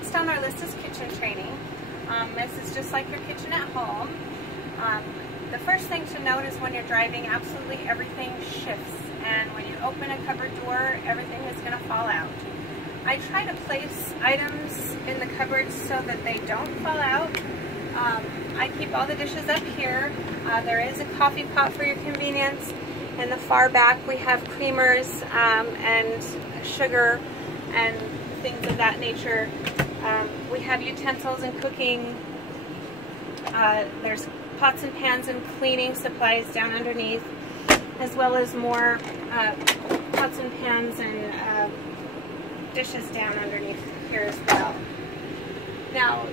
Next on our list is kitchen training. This is just like your kitchen at home. The first thing to note is when you're driving, absolutely everything shifts, and when you open a cupboard door, everything is going to fall out. I try to place items in the cupboards so that they don't fall out. I keep all the dishes up here. There is a coffee pot for your convenience. In the far back we have creamers and sugar and things of that nature. We have utensils and cooking. There's pots and pans and cleaning supplies down underneath, as well as more pots and pans and dishes down underneath here as well. Now,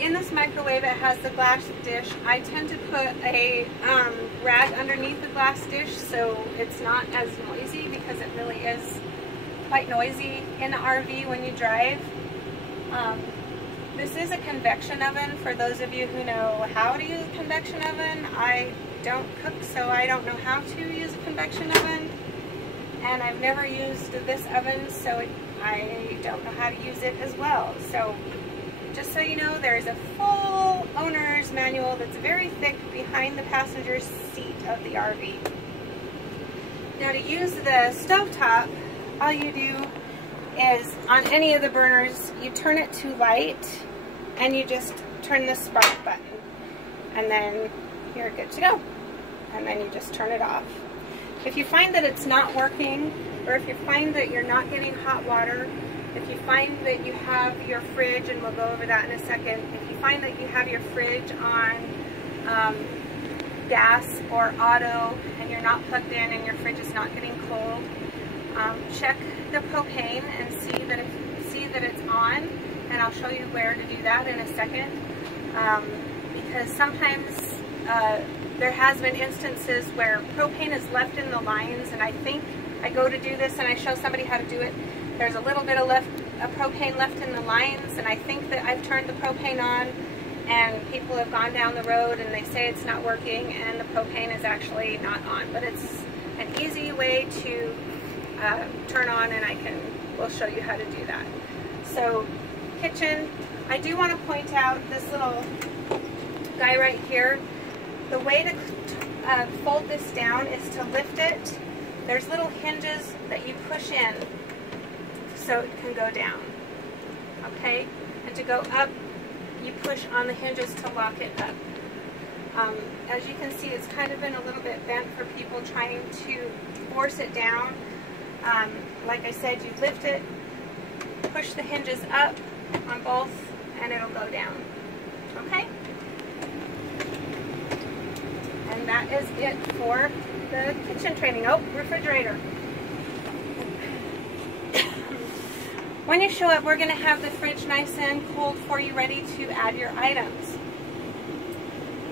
in this microwave, it has the glass dish. I tend to put a rag underneath the glass dish so it's not as noisy, because it really is quite noisy in the RV when you drive. This is a convection oven. For those of you who know how to use a convection oven, I don't cook, so I don't know how to use a convection oven, and I've never used this oven, so I don't know how to use it as well. So just so you know, there is a full owner's manual that's very thick behind the passenger seat of the RV. Now, to use the stovetop, all you do is, on any of the burners, you turn it to light and you just turn the spark button, and then you're good to go, and then you just turn it off. If you find that it's not working, or if you find that you're not getting hot water, if you find that you have your fridge, and we'll go over that in a second, if you find that you have your fridge on gas or auto and you're not plugged in and your fridge is not getting cold, check the propane and see that it's on, and I'll show you where to do that in a second, because sometimes there has been instances where propane is left in the lines, and I think I go to do this and I show somebody how to do it. There's a little bit of propane left in the lines, and I think that I've turned the propane on, and people have gone down the road and they say it's not working, and the propane is actually not on. But it's an easy way to turn on, and we'll show you how to do that. So, kitchen, I do want to point out this little guy right here. The way to fold this down is to lift it. There's little hinges that you push in so it can go down, okay? And to go up, you push on the hinges to lock it up. As you can see, it's kind of been a little bit bent for people trying to force it down. Like I said, you lift it, push the hinges up on both, and it'll go down, okay? And that is it for the kitchen training. Oh, refrigerator. When you show up, we're going to have the fridge nice and cold for you, ready to add your items.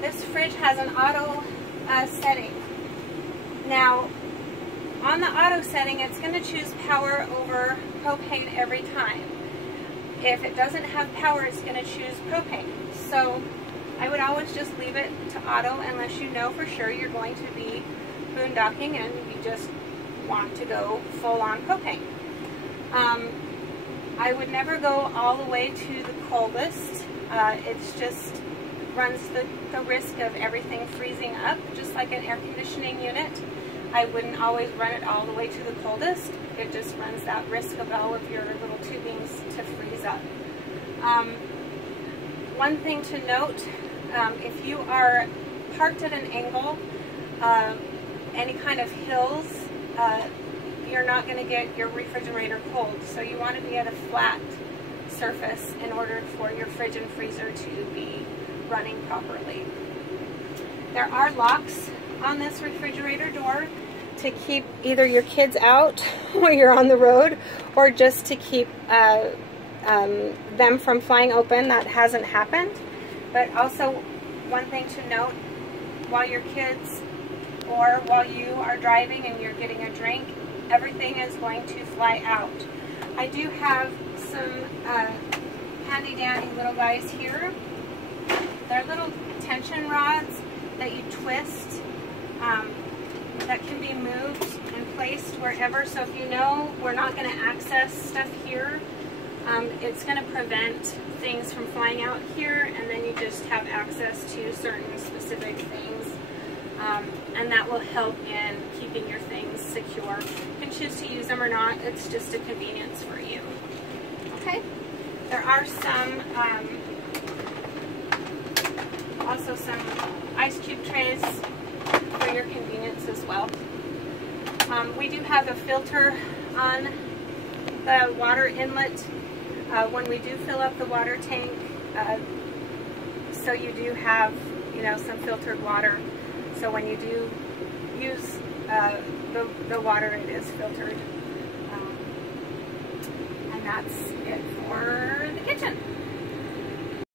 This fridge has an auto setting. Now, on the auto setting, it's going to choose power over propane every time. If it doesn't have power, it's going to choose propane. So I would always just leave it to auto unless you know for sure you're going to be boondocking and you just want to go full on propane. I would never go all the way to the coldest. It's just runs the risk of everything freezing up, just like an air conditioning unit. I wouldn't always run it all the way to the coldest. It just runs that risk of all of your little tubings to freeze up. One thing to note, if you are parked at an angle, any kind of hills, you're not going to get your refrigerator cold. So you want to be at a flat surface in order for your fridge and freezer to be running properly. There are locks on this refrigerator door to keep either your kids out when you're on the road, or just to keep them from flying open. That hasn't happened. But also, one thing to note, while your kids or while you are driving and you're getting a drink, everything is going to fly out. I do have some handy dandy little guys here. They're little tension rods that you twist that can be moved and placed wherever. So if you know we're not going to access stuff here, It's going to prevent things from flying out here, and then you just have access to certain specific things, and that will help in keeping your things secure. You can choose to use them or not. It's just a convenience for you. Okay? There are some, also some ice cube trays for your convenience as well. We do have a filter on the water inlet when we do fill up the water tank, so you do have, you know, some filtered water. So when you do use the water, it is filtered. And that's it for the kitchen.